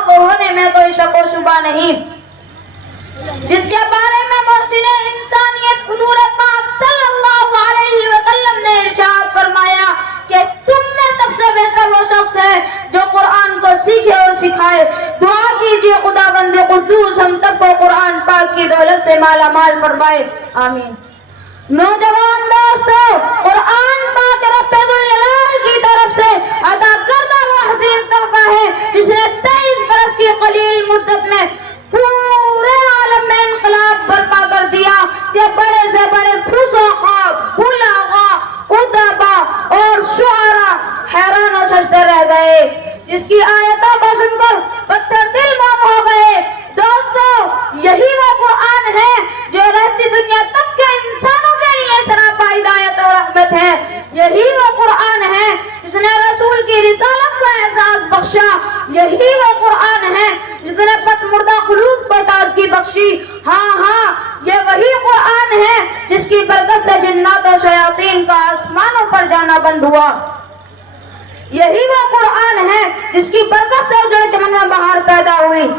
हक होने में कोई शक व शुबा नहीं, जिसके बारे में मोहसिन इंसानियत हुजूर पाक सल्लल्लाहु अलैहि वसल्लम ने इरशाद फरमाया कि तुम में सबसे बेहतर वो शख्स है जो कुरान को सीखे और सिखाए। दुआ कीजिए खुदावंद कुद्दूस हम सबको कुरान पाक की दौलत से माला माल फरमाए, आमीन। नौजवान दोस्तों, कुरान पाक रब्बुल जलाल की तरफ से अता करदा वो हसीन तोहफा है जिसने 23 बरस की कलील मुद्दत में पूरे आलम में इनकलाब बर्पा कर दिया कि बड़े से बड़े फुसोखा, बुलागा, उदबा और शुआरा हैरान और सजदे रह गए, जिसकी आयतों को सुनकर पत्थर दिल मोम हो गए। दोस्तों, यही वो कुरान है जो रहती दुनिया तक के इंसानों के लिए सरापा हिदायत और रहमत है। यही वो कुरान है जिसने रसूल की रिसालत का एहसास बख्शा। यही वो कुरान है जिसने पतमुर्दा कुलूब को ताजगी बख्शी। हाँ, ये वही कुरान है जिसकी बरकत से जिन्नात और शयातीन का आसमानों पर जाना बंद हुआ। यही वो कुरान है जिसकी बरकत से उजड़े चमन में बहार पैदा हुई।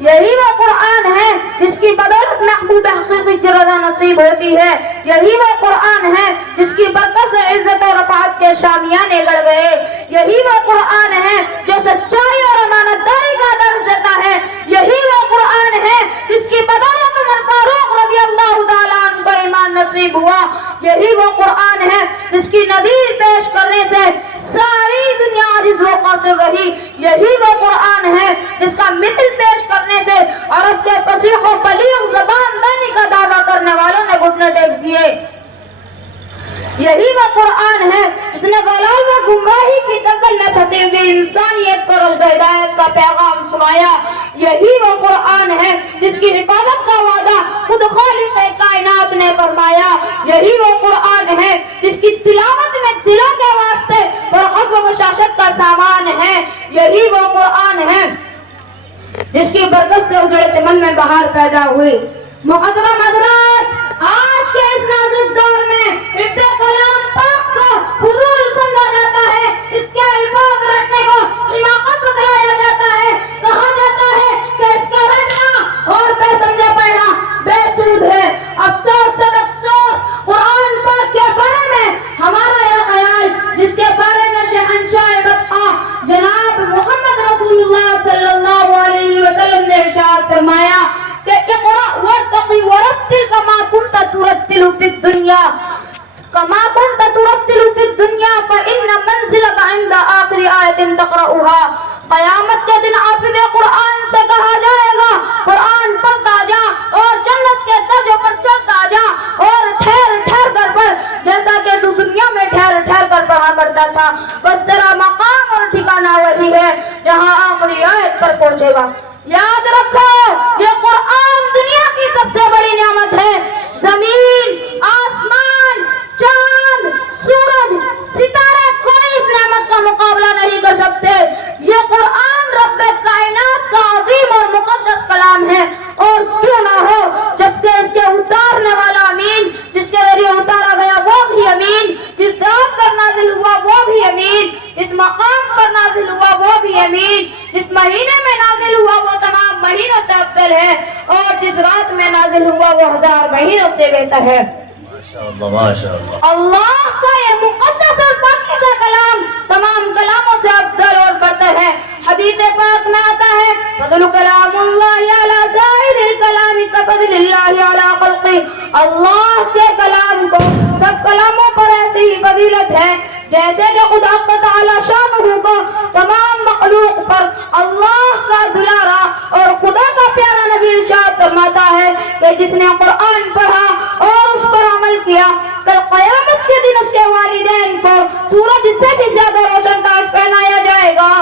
यही वो कुरान है जिसकी बदौलत महबूब हकीकी की रज़ा नसीब होती है। यही वो कुरान है जिसकी बरकत से इज्जत और रफ़ात के शामियाने गड़ गए। यही वो कुरान है जो सच्चाई और अमानतदारी का दर्स देता है। यही वो कुरान है जिसकी बदौलत उमर फारूक रज़ियल्लाहु ताला अन्हु को ईमान नसीब हुआ। यही वो कुरान है जिसकी नज़ीर पेश करने से सारी दुनिया आजिज़ व क़ासिर रही। यही वो कुरान है जिसका मिसल पेश करने से अरब के फसीह व बलीग ज़बान दानी का दावा करने वालों ने घुटने टेक दिए। यही वो कुरान है जिसने दलाल व गुमराही की दलदल में फंसी हुई इंसानियत को रुश्द हिदायत का पैगाम सुनाया। यही वो कुरान है जिसकी हिफाजत का वादा खुद खालिक कायनात ने फरमाया। यही वो कुरान है जिसकी तिलावत में दिलों के वास्ते बरकत व बशाशत का सामान है। यही वो कुरान है जिसकी बरकत से उजड़े चमन में बहार पैदा हुई। मुहतरम हज़रात, आज के इस नाजुक दौर में इब्ने कलाम पाक को फुजूल समझा जाता है, इसके अल्फाज रटने को हिमाकत बतलाया जाता है। कहा जाता है कि इसका रटना और बेसमझा पढ़ना बेसूद है। अफसोस सद अफसोस, कुरान पाक के बारे में हमारा यह ख्याल जिसके बारे में शहंशाह बता जनाब मोहम्मद रसूलुल्लाह सल्लल्लाहु अलैहि वसल्लम ने इरशाद फरमाया कि इक़रा वरतक़ी वरत्तिल कमा कुन्ता तुरत्तिलु फिद दुनिया कमा कुन्ता तुरत्तिलु फिद दुनिया फ़इन्न मंज़िलका इंद आखिरी आयतिन तक़रऊहा। क़यामत के दिन हाफ़िज़ कुरान से कहा जाएगा, कुरान पढ़ता जा और जन्नत के दर्जों पर चढ़ता जा और ठहर ठहर कर पढ़, जैसा कि तू दुनिया में ठहर ठहर कर पढ़ा करता था। बस तेरा मकाम और ठिकाना वही है जहाँ आखिरी आयत पर पहुंचेगा। याद रखो, ये कुरान दुनिया की सबसे बड़ी नेमत है। जमीन, आसमान, चांद, सूरज, सितारे कोई इस नेमत का मुकाबला नहीं कर सकते। ये कुरान रब्बे कायनात का अजीम और मुकद्दस कलाम है। और क्यों ना हो, जबकि इसके उतारने वाला अमीन, जिसके जरिए उतारा गया वो भी अमीन, जिस जात पर नाजिल हुआ वो भी अमीन, इस मकाम पर नाजिल हुआ वो भी अमीन, जिस महीने में नाजिल हुआ वो तमाम महीनों से अफजल है और जिस रात में नाजिल हुआ वो 1000 महीनों से बेहतर है। माशाअल्लाह, अल्लाह का ये मुकद्दस और पाकीज़ा कलाम तमाम कलामों से अफजल और बरतर है। हदीस पाक में आता है, फज़लु कलामुल्लाहि अला साइरिल कलामी कफ़ज़लिल्लाहि अला खल्क़ि। अल्लाह के कलाम को सब कलामों पर ऐसी ही फजीलत है जैसे जो खुदा तआला शान को तमाम मखलूक पर अल्लाह का दुलारा और खुदा का प्यारा नबी इरशाद फरमाता है कि जिसने कुरान पढ़ा और उस पर अमल किया, कल क़यामत के दिन उसके वालिदैन को सूरज से भी ज्यादा रोशन ताज पहनाया जाएगा।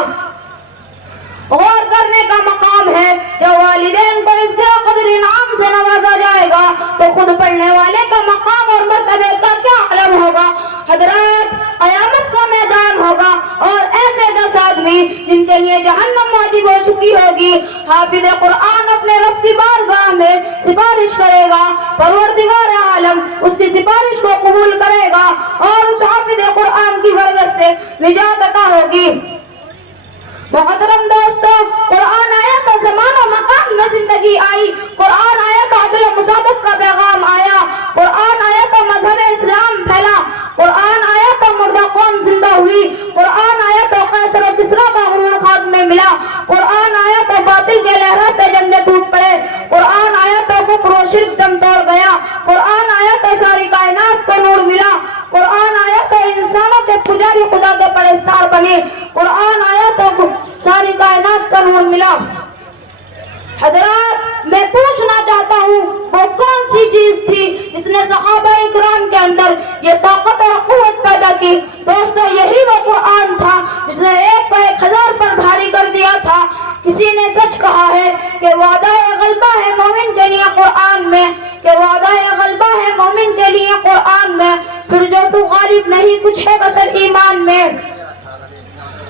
गौर करने का मकाम है, जब वालिदैन को इसके कदर इनाम से नवाजा जाएगा तो खुद पढ़ने वाले का मकाम और मर्तबे का क्या आलम होगा। हजरात, क़यामत का मैदान होगा और ऐसे 10 आदमी जिनके लिए जहन्नम वाजिब हो चुकी होगी, हाफिज़ कुरान अपने रब की बारगाह में सिफारिश करेगा, परवरदिगार आलम उसकी सिफारिश को कबूल करेगा और उस हाफिज़ कुरान की बरकत से निजात अता होगी। محترم دوستوں، قرآن آیا تو زمان و مکان میں زندگی آئی، قرآن آیا تو عدل و مساوات کا پیغام آیا، قرآن آیا تو مذہب اسلام پھیلا، قرآن آیا تو مردہ قوم زندہ ہوئی، قرآن آیا تو قیصر و کسریٰ کا غرور خاک میں ملا، قرآن آیا تو باطل کے لہراتے جھنڈے ٹوٹ پڑے، قرآن آیا تو کفر و شرک دم توڑ گیا، قرآن آیا تو ساری کائنات کو نور ملا، قرآن آیا تو انسانوں کے پجاری خدا کے پرستار بنے، قرآن آیا تو ساری کائنات کا نور ملا۔ حضرات، میں پوچھنا چاہتا ہوں وہ کون سی چیز تھی جس نے صحابہ اکرام کے اندر یہ طاقت اور قوت پیدا کی؟ دوستو، یہی وہ قرآن تھا جس نے ایک کو 1000 پر بھاری کر دیا تھا۔ کسی نے سچ کہا ہے کہ وعدہ غلبہ ہے مومن کے لیے قرآن میں، کہ وعدہ غلبہ ہے مومن کے لیے قرآن میں، پھر جو تو غالب نہیں کچھ ہے بسر ایمان میں۔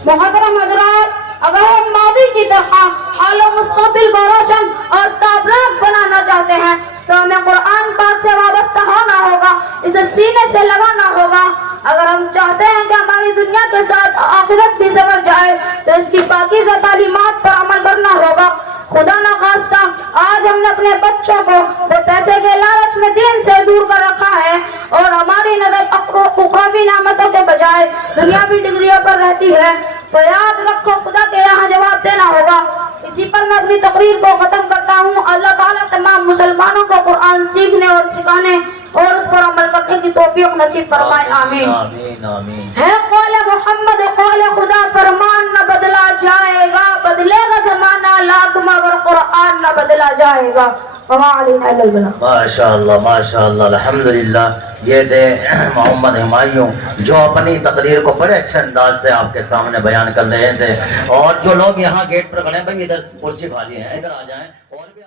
محترم حضرات، اگر ہم ماضی کی طرح حال و مستقبل کو روشن اور تابناک بنانا چاہتے ہیں تو ہمیں قرآن پاک سے وابستہ ہونا ہوگا، اسے سینے سے لگانا ہوگا۔ اگر ہم چاہتے ہیں کہ ہماری دنیا کے ساتھ آخرت بھی سنور جائے تو اس کی پاکیزہ تعلیمات پر عمل کرنا ہوگا۔ خدا نخواستہ آج ہم نے اپنے بچوں کو وہ پیسے کے لالچ میں دین سے دور کر رکھا ہے اور ہماری نظر اخروی نعمتوں کے بجائے دنیاوی ڈگریوں پر رہتی ہے، تو یاد رکھو خدا کے یہاں جواب دینا ہوگا۔ اسی پر میں اپنی تقریر کو ختم کرتا ہوں۔ اللہ تعالیٰ تمام مسلمانوں کو قرآن سیکھنے اور سکھانے اور اس پر عمل کرنے کی توفیق نصیب فرمائے، آمین۔ ہے قول محمد قول خدا، فرمان نہ بدلا جائے گا، بدلے گا زمانہ لاکھ مگر قرآن نہ بدلا جائے گا۔ ماشاءاللہ ماشاءاللہ، الحمدللہ۔ یہ تھے محمد ہمایوں جو اپنی تقریر کو بڑے اچھے انداز سے آپ کے سامنے بیان کر رہے تھے۔ اور جو لوگ یہاں گیٹ پر کھڑے ہیں، بھائی ادھر کرسی خالی ہے، ادھر آ جائیں اور بھی